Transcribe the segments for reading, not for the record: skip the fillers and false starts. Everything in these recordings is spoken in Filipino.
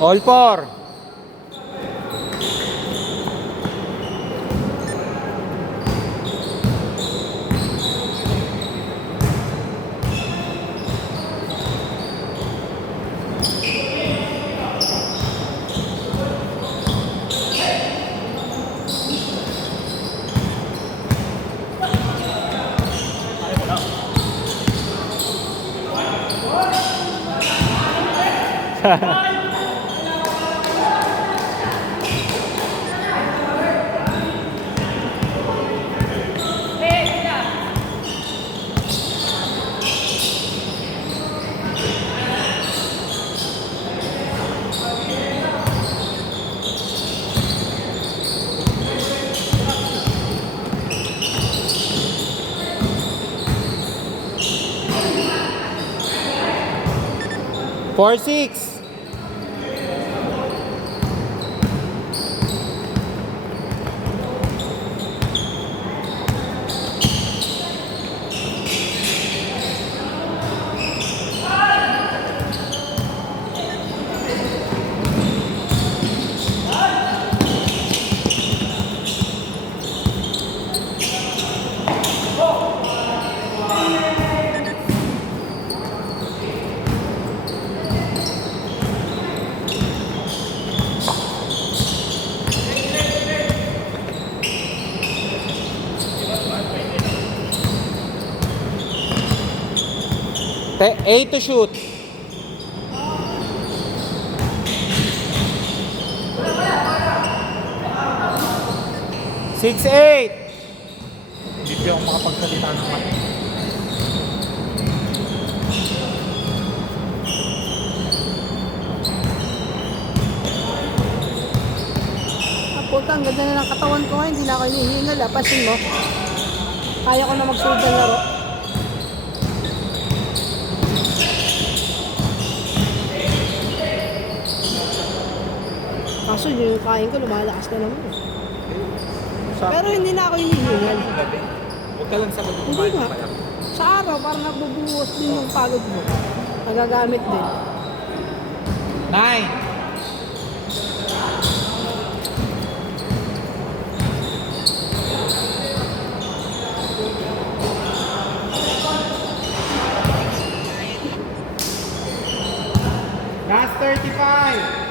All four. Four, six. Eight to shoot. Six, eight. Hindi ako makapagsalita naman. Puta, ang ganda na ng katawan ko. Hindi na ako hinihingal. Pasin mo. Kaya ko na magsunod ng laro. Kaso yung kain ko, lumalakas na naman. Pero hindi na ako hinihingal. Huwag ka lang sa Hindi kumain nga. pa lang. Sa araw, parang nabubuhos din yung pagod mo. Nagagamit din. 9. Last 35.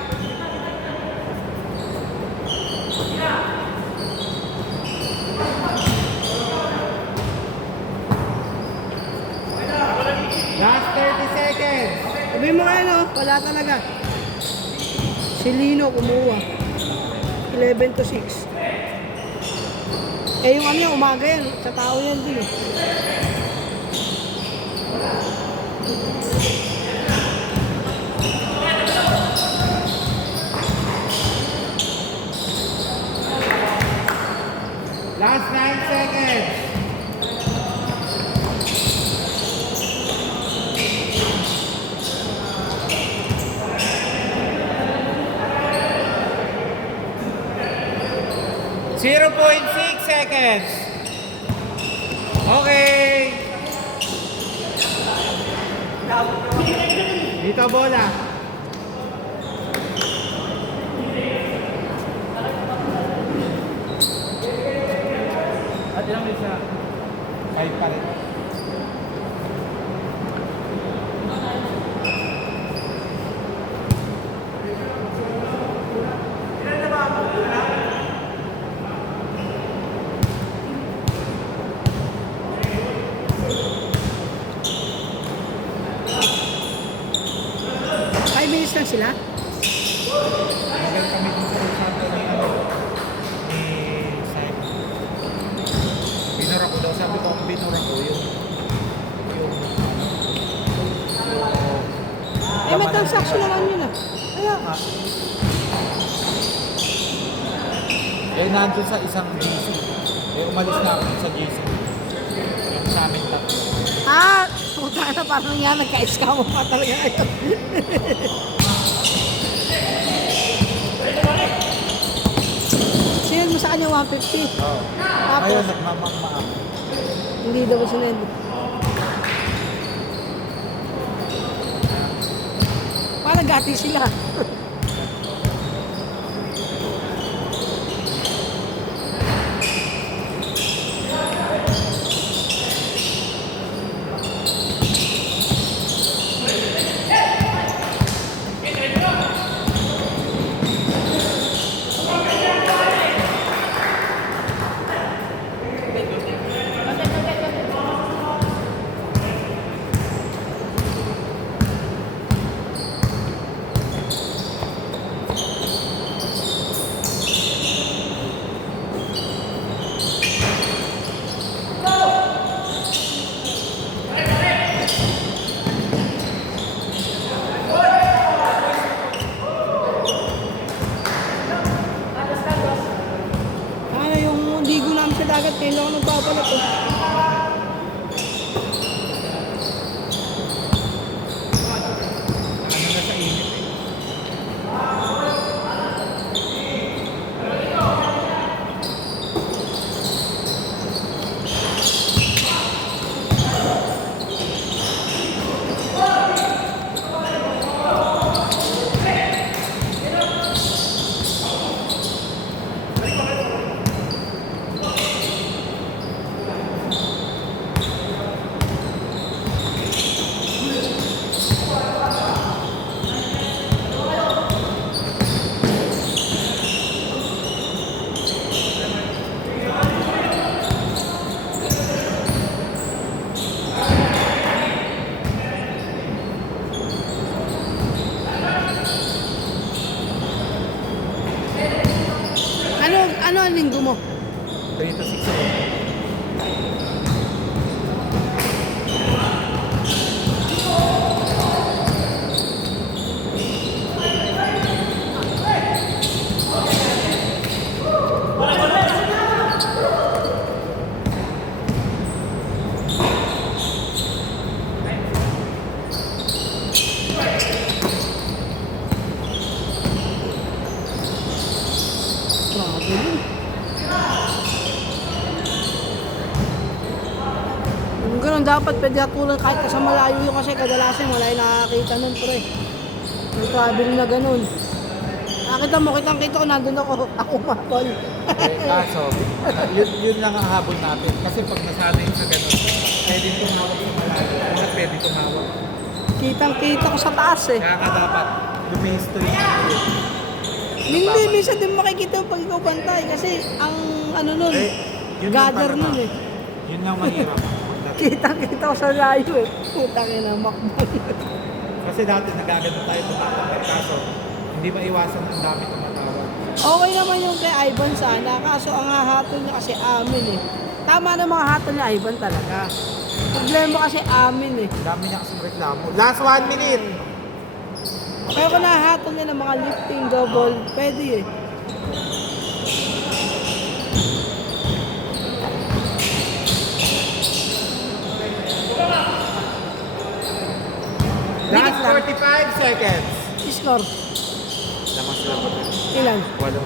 Last 30 seconds. Sabi mo nga ano, wala talaga. Si Lino kumuha. 11 to 6. Eh yung ano yung umaga yan, sa tao yan din eh. seconds. Zero point 6 seconds. Okay. Dito bola. At ilang minutes na? 5 pa rin. Five minutes lang sila. Magal kami dun sa usapan ni ni Simon. Binura ko daw. Sabi ko, ang binura ko yung May transaction naman yun ah. Kaya ka. eh nandun sa isang GC. Eh umalis na ako sa GC. Yung sa amin tatlo. Ah, puta na parang nga nagka-scam pa talaga kayo. Sinend mo sa kanya 150. Oo. Tapos? Ngayon nagmamangma ako. Hindi daw sinend. Parang gati sila. Ano yung ligo namin sa dagat, kaya lang ako nagpapalat eh. Ano na sa init eh. Ano ang linggo mo? 3 to 6 ako. Grabe yun. Kung ganun, dapat pwede hatulan kahit sa malayo yun kasi kadalasan wala yung nakakita nun, pre. Yung travel na ganun. Nakita mo, kitang-kita ko, nandun ako matol. Eh, kaso, yun lang ang habol natin. Kasi pag nasanay sa ganun, pwede tumawag sa malayo. Una pwede tumawag. Kitang-kita ko sa taas eh. Kaya ka dapat lumisto yung Hindi, minsan din makikita mo pag ikaw bantay kasi ang ano nun, yun lang gather talaga. nun eh. Yun lang mahirap. Kitang-kita ko sa layo eh. Putang ina, makbal. Kasi dati nagagano tayo tumatawag. Kaso, hindi maiwasan ang dami tumatawag. Okay naman yung kay Ivan sana, kaso ang hahatol niya kasi amin eh. Tama na mga hatol ni Ivan talaga. Problema kasi amin eh. Ang dami niya kasing reklamo. Last 1 minute! Pero kung nahahatol niya ng mga lifting, double, pwede eh. seconds. Score. Lamas lang ba? Ilan? 8.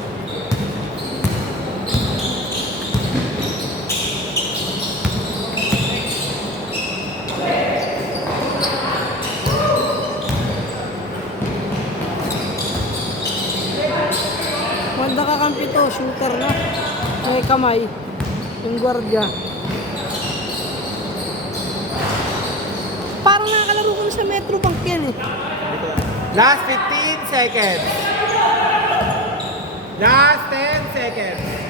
Wanda ka kampi to, shooter na. May kamay. Yung gwardiya. Parang nakakalaro ko sa Metro Bank yan eh. Last 15 seconds. Last 10 seconds.